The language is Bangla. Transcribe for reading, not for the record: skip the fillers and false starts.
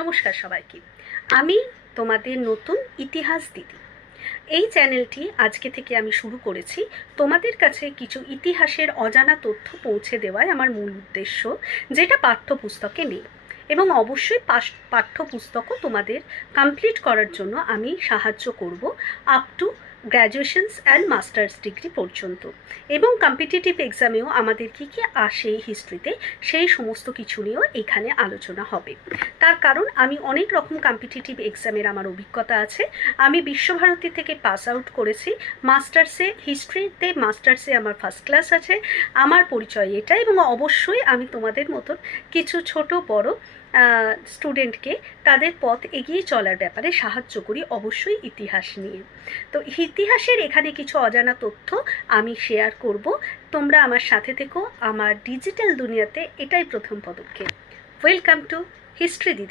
নমস্কার সবাইকে। আমি তোমাদের নতুন ইতিহাস দিদি। এই চ্যানেলটি আজকে থেকে আমি শুরু করেছি তোমাদের কাছে কিছু ইতিহাসের অজানা তথ্য পৌঁছে দেওয়াই আমার মূল উদ্দেশ্য, যেটা পাঠ্যপুস্তকে নেই। এবং অবশ্যই পাঠ্যপুস্তকও তোমাদের কমপ্লিট করার জন্য আমি সাহায্য করব up to graduations and masters degree পর্যন্ত। এবং কম্পিটিটিভ এক্সামেও আমাদের কী কী আসে হিস্ট্রিতে, সেই সমস্ত কিছু নিয়েও এখানে আলোচনা হবে। তার কারণ আমি অনেক রকম কম্পিটিটিভ এক্সামের আমার অভিজ্ঞতা আছে। আমি বিশ্বভারতী থেকে পাস আউট করেছি মাস্টার্সে, হিস্ট্রিতে মাস্টার্সে আমার ফার্স্ট ক্লাস আছে। আমার পরিচয় এটা, এবং অবশ্যই আমি তোমাদের মতন কিছু ছোট বড় স্টুডেন্টকে তাদের পথ এগিয়ে চলার ব্যাপারে সাহায্য করি, অবশ্যই ইতিহাস নিয়ে। তো ইতিহাসের এখানে কিছু অজানা তথ্য আমি শেয়ার করব। তোমরা আমার সাথে থেকো। আমার ডিজিটাল দুনিয়াতে এটাই প্রথম পদক্ষেপ। ওয়েলকাম টু হিস্ট্রি দিদি।